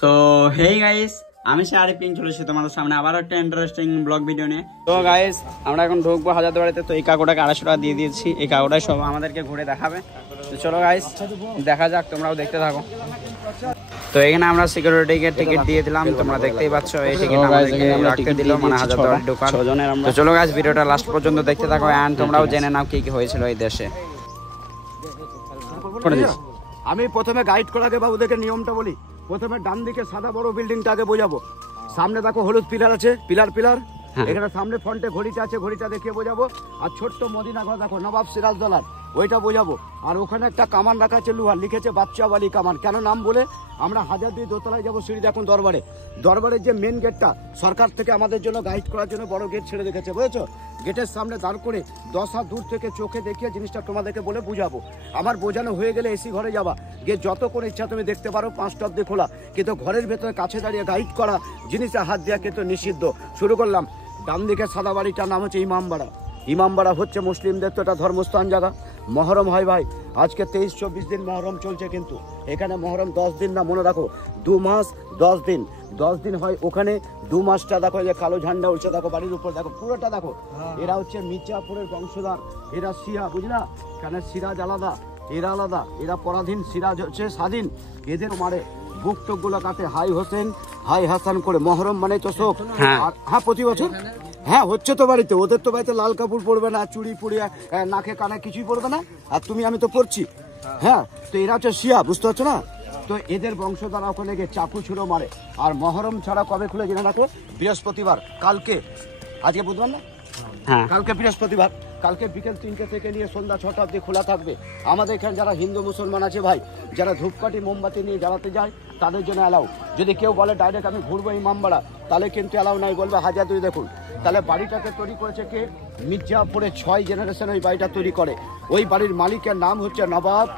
So hey guys, আমি আরিফিন চলে এসেছি তোমাদের সামনে আবার একটা ইন্টারেস্টিং ব্লগ ভিডিও নিয়ে। তো গাইস, আমরা এখন ঢুকবো হাজারদুয়ারিতে। তো এই কাকুটাকে 250 টাকা দিয়ে দিয়েছি। এই কাকুটাই সব আমাদেরকে ঘুরে দেখাবে। তো চলো গাইস, দেখা যাক, তোমরাও দেখতে থাকো। তো এখানে আমরা সিকিউরিটিকে টিকিট দিয়ে দিলাম, তোমরা দেখতেই পাচ্ছ। এই টিকিট আমাদেরকে রাখতে দিল, মানে হাজারদুয়ারি ঢোকার 6 জনের আমরা। তো চলো গাইস, ভিডিওটা লাস্ট পর্যন্ত দেখতে থাকো এন্ড তোমরাও জেনে নাও কি কি হয়েছিল এই দেশে। আমি প্রথমে গাইড করাকে বাবুদেরকে নিয়মটা বলি। প্রথমে ডান দিকে সাদা বড় বিল্ডিংটাকে বোঝাবো। সামনে দেখো হলুদ পিলার আছে, পিলার এখানে সামনে ফ্রন্টে ঘড়িটা আছে, ঘড়িটা দেখিয়ে বোঝাবো। আর ছোট্ট মদিনা ঘর দেখো, নবাব সিরাজদৌলার, ওইটা বোঝাবো। আর ওখানে একটা কামান রাখা আছে লোহার, লিখেছে বাচ্চা বালি কামান। কেন নাম বলে আমরা হাজারদুয়ারি দোতলায় যাবো, সিঁড়ি দেখুন দরবারের যে মেন গেটটা সরকার থেকে আমাদের জন্য গাইড করার জন্য বড় গেট ছেড়ে রেখেছে, বুঝেছো? গেটের সামনে দাঁড় করে 10 হাত দূর থেকে চোখে দেখিয়ে জিনিসটা তোমাদেরকে বলে বুঝাবো। আমার বোঝানো হয়ে গেলে এসি ঘরে যাবা, গিয়ে যতক্ষণ ইচ্ছা তুমি দেখতে পারো, 5টা অব্দি খোলা। কিন্তু ঘরের ভেতরে কাছে দাঁড়িয়ে গাইড করা জিনিসে হাত দেওয়া কিন্তু নিষিদ্ধ। শুরু করলাম। ডান দিকে সাদা বাড়িটার নাম হচ্ছে ইমামবাড়া। ইমামবাড়া হচ্ছে মুসলিমদের তো এটা ধর্মস্থান জায়গা। মহরম হয় ভাই, আজকে 23-24 দিন মহরম চলছে। কিন্তু এখানে মহরম 10 দিন না, মনে রাখো 2 মাস 10 দিন। 10 দিন হয় ওখানে। 2 মাসটা দেখো, যে কালো ঝান্ডা উঠছে দেখো বাড়ির উপর, দেখো পুরোটা দেখো। এরা হচ্ছে মির্জাপুরের বংশধর, এরা শিয়া, বুঝলা? কেন সিরাজ আলাদা, এরা আলাদা। এরা পরাধীন, সিরাজ হচ্ছে স্বাধীন। এদের মারে বুক টুক গুলো কাটে হাই হোসেন হাই হাসান করে। মহরম মানে তো শোক। হ্যাঁ প্রতি বছর হ্যাঁ হচ্ছে তো বাড়িতে। ওদের তো বাড়িতে লাল কাপড় পরবে না, চুড়ি পুড়িয়া নাকে কানে কিছুই পরবে না। আর তুমি আমি তো পড়ছি। হ্যাঁ, তো এরা হচ্ছে শিয়া, বুঝতে পারছো না? তো এদের বংশধারা ওখানে গিয়ে চাকু ছুড়ো মারে। আর মহরম ছাড়া কবে খুলে জেনে রাখো, বৃহস্পতিবার। কালকে, আজকে বুধবার না, কালকে বৃহস্পতিবার। কালকে বিকেল 3টে থেকে নিয়ে সন্ধ্যা 6টা অব্দি খোলা থাকবে। আমাদের এখানে যারা হিন্দু মুসলমান আছে ভাই, যারা ধূপকাঠি মোমবাতি নিয়ে জ্বালাতে যায় তাদের জন্য অ্যালাউ। যদি কেউ বলে ডাইরেক্ট আমি ঘুরবো ইমামবাড়া, তাহলে কিন্তু অ্যালাউ নাই, বলবে হাজারদুয়ারি দেখুন। তাহলে বাড়িটাকে তৈরি করেছে কে? মির্জাপুরে 6 জেনারেশন ওই বাড়িটা তৈরি করে। ওই বাড়ির মালিকের নাম হচ্ছে নবাব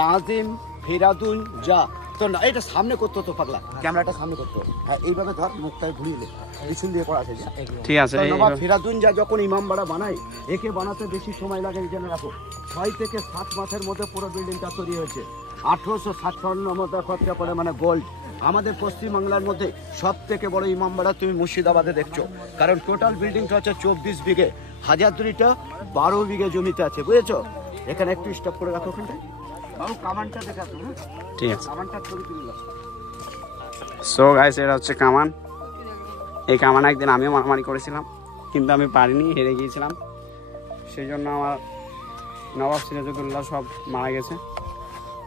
নাজিম ফিরাদুন জা। তো না, এটা সামনে করতে হতো পাগলা, ক্যামেরাটা সামনে করতে হবে। হ্যাঁ, এইভাবে ধর, মুখটাই ঘুরিয়ে পিছন দিয়ে করা আছে, ঠিক আছে। নবাব ফিরাদুন জা যখন ইমামবাড়া বানায়, একে বানাতে বেশি সময় লাগে জেনে রাখো। 6 থেকে 7 মাসের মধ্যে পুরো বিল্ডিংটা তৈরি হয়েছে। 1857 মধ্যে খরচা করে, মানে গোল্ড। আমাদের পশ্চিমবাংলার মধ্যে সব থেকে বড় ইমামবাড়া তুমি মুর্শিদাবাদে দেখছো। কারণ টোটাল বিল্ডিংটা হচ্ছে 24 বিঘে, হাজারদুয়ারিটা 12 বিঘে জমিতে আছে, বুঝেছো? এখানে একটু স্টপ করে রাখো ওখানটায়। বাবু কামানটা দেখাতো, ঠিক আছে, কামানটা ছবি তুলে। সো গাইস, এটা হচ্ছে কামান। এই কামান একদিন আমিও মারামারি করেছিলাম, কিন্তু আমি পারিনি, হেরে গিয়েছিলাম। সেই জন্য আমার নবাব সিরাজউদ্দৌলা সব মারা গেছে,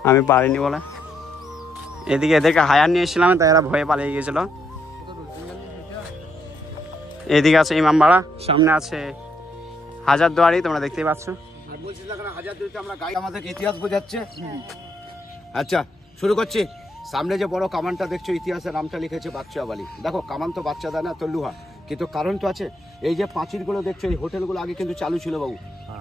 আমি পারিনি বলে। এদিকে এদেরকে হায়ার নিয়ে এসেছিলাম, তাই এরা ভয়ে পালিয়ে গিয়েছিল। এদিকে আছে ইমামবাড়া, সামনে আছে হাজারদুয়ারি, তোমরা দেখতেই পাচ্ছ। আমাদের ইতিহাস বোঝাচ্ছে। আচ্ছা, শুরু করছি। সামনে যে বড় কামানটা দেখছো, ইতিহাসের নামটা লিখেছে বাচ্চা বালি। দেখো কামান তো বাচ্চা দেয় না, তো লোহা। কিন্তু কারণ তো আছে। এই যে পাঁচিলগুলো দেখছো, এই হোটেলগুলো আগে কিন্তু চালু ছিল বাবু,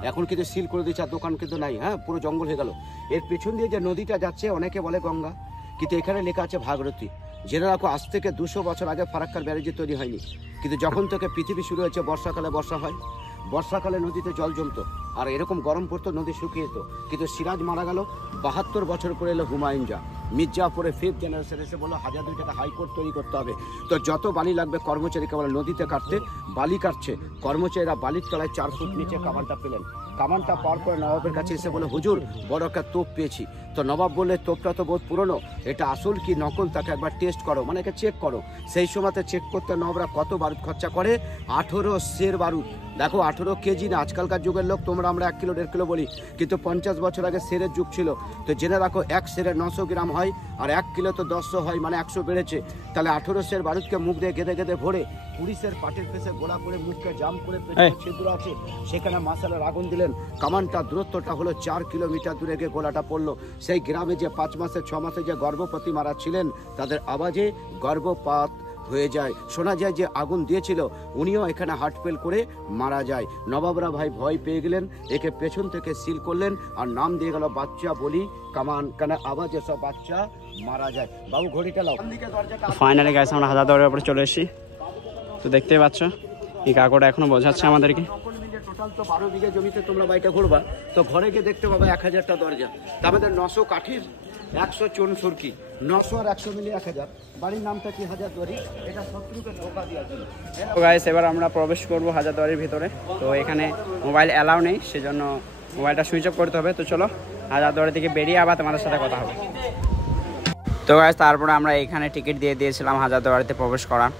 এখন কিন্তু সিল করে দিচ্ছে, আর দোকান কিন্তু নাই। হ্যাঁ, পুরো জঙ্গল হয়ে গেল। এর পেছন দিয়ে যে নদীটা যাচ্ছে, অনেকে বলে গঙ্গা, কিন্তু এখানে লেখা আছে ভাগীরথী। জেনে রাখো, আজ থেকে 200 বছর আগে ফারাক্কার ব্যারেজে তৈরি হয়নি। কিন্তু যখন থেকে পৃথিবী শুরু হয়েছে, বর্ষাকালে বর্ষা হয়, বর্ষাকালে নদীতে জল জমতো, আর এরকম গরম পড়তো, নদী শুকিয়ে যেত। কিন্তু সিরাজ মারা গেল, 72 বছর করে এলো হুমায়ুন জা। মির্জাপুরে 5th জেনারেশন এসে বললো হাজারদুয়ারিটাকে হাইকোর্ট তৈরি করতে হবে। তো যত বালি লাগবে কর্মচারীকে বলে নদীতে কাটতে, বালি কাটছে। কর্মচারীরা বালির তলায় 4 ফুট নিচে কামানটা পেলেন। কামানটা পাওয়ার পরে নবাবের কাছে এসে বলে, হুজুর বড় একটা তোপ পেয়েছি। তো নবাব বললে, তোপটা তো বহুত পুরনো, এটা আসল কি নকল তাকে একবার টেস্ট করো, মানে একে চেক করো। সেই সময়তে চেক করতে নবাবরা কত বারুদ খরচা করে? 18 সের বারুদ। দেখো 18 কেজি না, আজকালকার যুগের লোক তোমরা আমরা 1 কিলো 1.5 কিলো বলি, কিন্তু 50 বছর আগে সেরের যুগ ছিল। তো জেনে রাখো, 1 সেরে 900 গ্রাম হয়, আর 1 কিলো তো 100 হয়, মানে 100 বেড়েছে। তাহলে 18 সের বারুদকে মুখ দিয়ে গেঁদে গেঁদে ভরে, 20 সের পাটের পেশে গোলা করে মুখকে জাম করে ছিদ্র আছে, সেখানে মাসালার আগুন দিলেন। কামানটা দূরত্বটা হলো 4 কিলোমিটার দূরে গিয়ে গোলাটা পড়লো। সেই গ্রামে যে 5 মাসে 6 মাসে যে গর্ভবতী মারা ছিলেন, তাদের আওয়াজে গর্ভপাত হয়ে যায়। শোনা যায় যে আগুন দিয়েছিল উনিও এখানে হার্ট ফেল করে মারা যায়। নবাবরা ভাই ভয় পেয়ে গেলেন, একে পেছন থেকে সিল করলেন, আর নাম দিয়ে গেল বাচ্চা বলি কামান। কেন আওয়াজে সব বাচ্চা মারা যায়। বাবু ঘড়িটা লাও। ফাইনালি গাইস, আমরা হাজারদুয়ারির উপরে চলে এসেছি। তো দেখতেই পাচ্ছ, এই কাকুটা এখনো বোঝাচ্ছে আমাদেরকে। টোটাল তো 12 বিঘে জমিতে তোমরা বাড়িটা ঘুরবা, তো ঘরে গিয়ে দেখতে পাবে 1000টা দরজা। তা আমাদের 900 কাঠির 100 চুন সুরকি, 900 আর 100 মিলিয়ে 1000। বাড়ির নামটা কি হাজারদুয়ারি, এটা শত্রুকে ধোকা দেওয়ার জন্য। তো গাইস এবার আমরা প্রবেশ করব হাজারদুয়ারির ভিতরে। তো এখানে মোবাইল অ্যালাউ নেই, সেজন্য মোবাইলটা সুইচ অফ করতে হবে। তো চলো হাজারদুয়ারি থেকে বেরিয়ে আবার তোমাদের সাথে কথা হবে। তো গাইস তারপরে আমরা এখানে টিকিট দিয়ে দিয়েছিলাম হাজারদুয়ারিতে প্রবেশ করার।